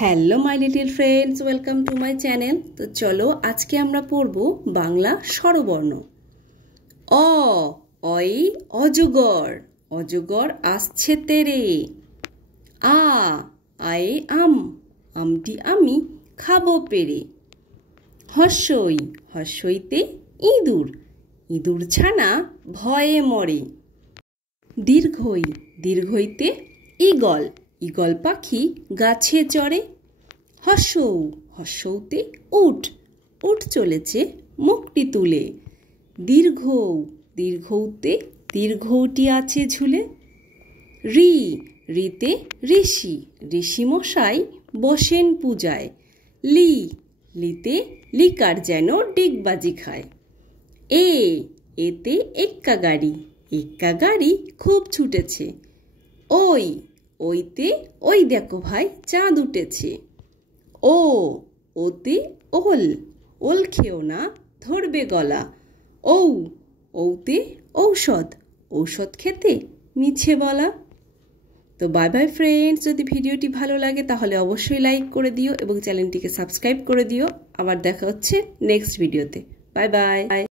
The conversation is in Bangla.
Hello my little friends, welcome to my channel. তো চলো আজকে আমরা পড়ব বাংলা স্বরবর্ণ। অ, অই অজগর, অজগর আসছে তেরে। আ, আয়ে আম, আমটি আমি খাবো পেরে। হর্ষই, হর্ষইতে ইঁদুর, ইঁদুর ছানা ভয়ে মরে। দীর্ঘই, দীর্ঘইতে ঈগল, ঈগল পাখি গাছে চড়ে। হর্ষৌ, হর্ষৌতে উট, উট চলেছে মুখটি তুলে। দীর্ঘৌ, দীর্ঘৌতে দীর্ঘৌটি আছে ঝুলে। ঋ, ঋতে ঋষি, ঋষি মশাই বসেন পূজায়। লি, লিতে লিকার যেন ডিগবাজি খায়। এ, এতে এক্কা গাড়ি, এক্কা গাড়ি খুব ছুটেছে। ওই, ওইতে ওই দেখো ভাই চাঁদ উঠেছে। ও, ওতে ওল, ওল খেও না ধরবে গলা। ঔ, ঔতে ঔষধ, ঔষধ খেতে মিছে বলা। তো বাই বাই ফ্রেন্ডস, যদি ভিডিওটি ভালো লাগে তাহলে অবশ্যই লাইক করে দিও এবং চ্যানেলটিকে সাবস্ক্রাইব করে দিও। আবার দেখা হচ্ছে নেক্সট ভিডিওতে। Bye bye.